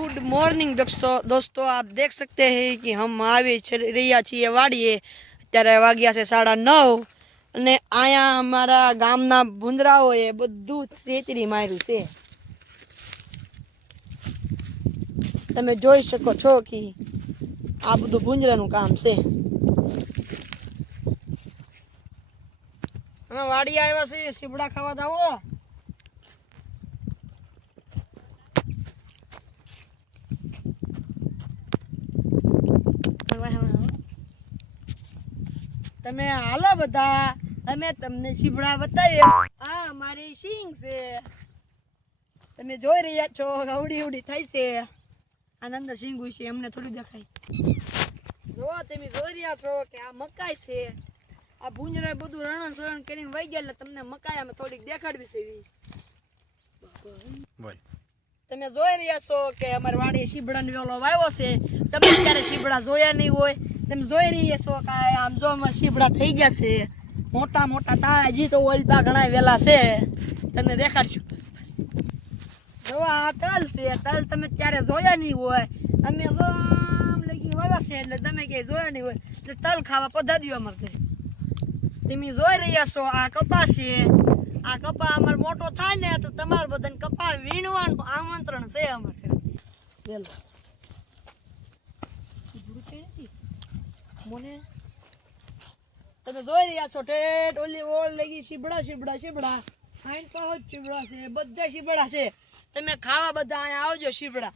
Good morning दोस्तों आप देख सकते हैं कि हम आवे रहा छे वाड़ीए अत्यारे वाग्या छे 9:30 અને આયા અમારા ગામના ભૂંદરાઓએ બધું છેતરી માર્યું છે। તમે જોઈ શકો છો કે આ બધું ભૂંજરાનું કામ છે। અમે વાડી આવ્યા છીએ સીબડા ખાવા જાવો। તમે હાલો બધા અમે તમને સીબડા બતાવીએ। આ અમારી સિંગ છે તમે જોઈ રહ્યા છો અવડી અવડી થાય છે। આનંદ સિંગ છે અમને થોડી દેખાય। જો તમે જોઈ રહ્યા છો કે આ મકાઈ છે। આ ભૂંજરા બધું રણસરણ કરીને વહી ગયા એટલે તમને મકાઈ અમે થોડીક દેખાડવી છે। તમે જોઈ રહ્યા છો કે અમારી વાડી સીબડાનો વેલો વાવ્યો છે। તમે ક્યારે સીબડા જોયા નહીં હોય। તમે જોઈ રહ્યા છો કે આમ જો અમારા સીબડા થઈ ગયા છે મોટા મોટા તા હજી તો ઓલતા ઘણા વેલા છે તમને દેખાડશું। જો આ તલ છે તલ તમે ક્યારે જોયા નહીં હોય। અમે જો આમ લગી વાવ્યા છે એટલે તમે ક્યાંય જોયા નહીં હોય એટલે તલ ખાવા પધાર્યો અમારે ઘરે। તમે જોઈ રહ્યા છો આ કપા છે। આ કપા અમારે મોટો થાય ને તો તમારે બધાને કપા વીણવાનું આમંત્રણ છે અમારે વેલો। મને તમે જોઈ રહ્યા છો ઠેઠ ઓલી ઓળ લગી સીબડા સીબડા સીબડા આઈન પાછ સીબડા છે બધા સીબડા છે। તમે ખાવા બધા અહીંયા આવજો સીબડા।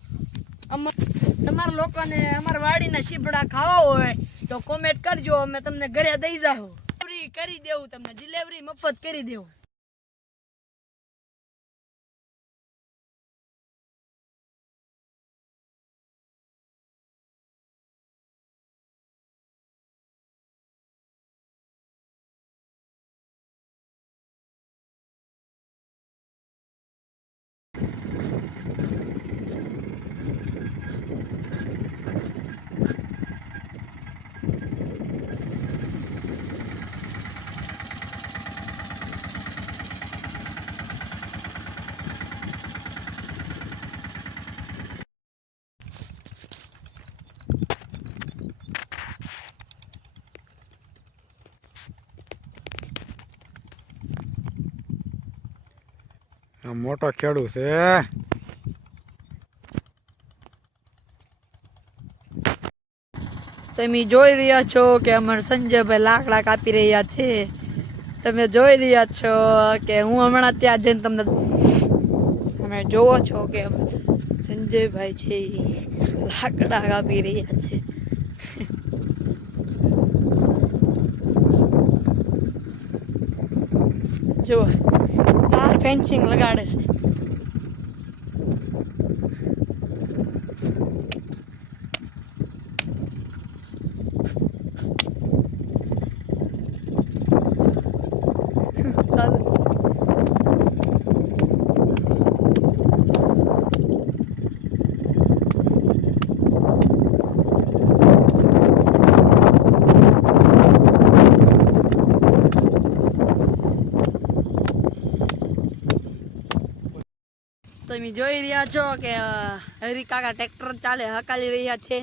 તમારા લોકોને અમારા વાડીના સીબડા ખાવા હોય તો કોમેન્ટ કરજો અમે તમને ઘરે દઈ જાઉં। ડિલિવરી કરી દેવું તમને ડિલિવરી મફત કરી દેવું। મોટો ખેડૂ છે। તમે જોઈ રહ્યા છો કે અમારા સંજયભાઈ લાકડા કાપી રહ્યા છે। તમે જોઈ રહ્યા છો કે હું હમણાં ત્યાં જઈને તમને તમે જોવો છો કે સંજયભાઈ છે લાકડા કાપી રહ્યા છે। જો તાર ફેન્સિંગ લગાડે છે। તમે જોઈ રહ્યા છો કે હરી કાકા ટ્રેક્ટર ચાલે હકાલી રહ્યા છે।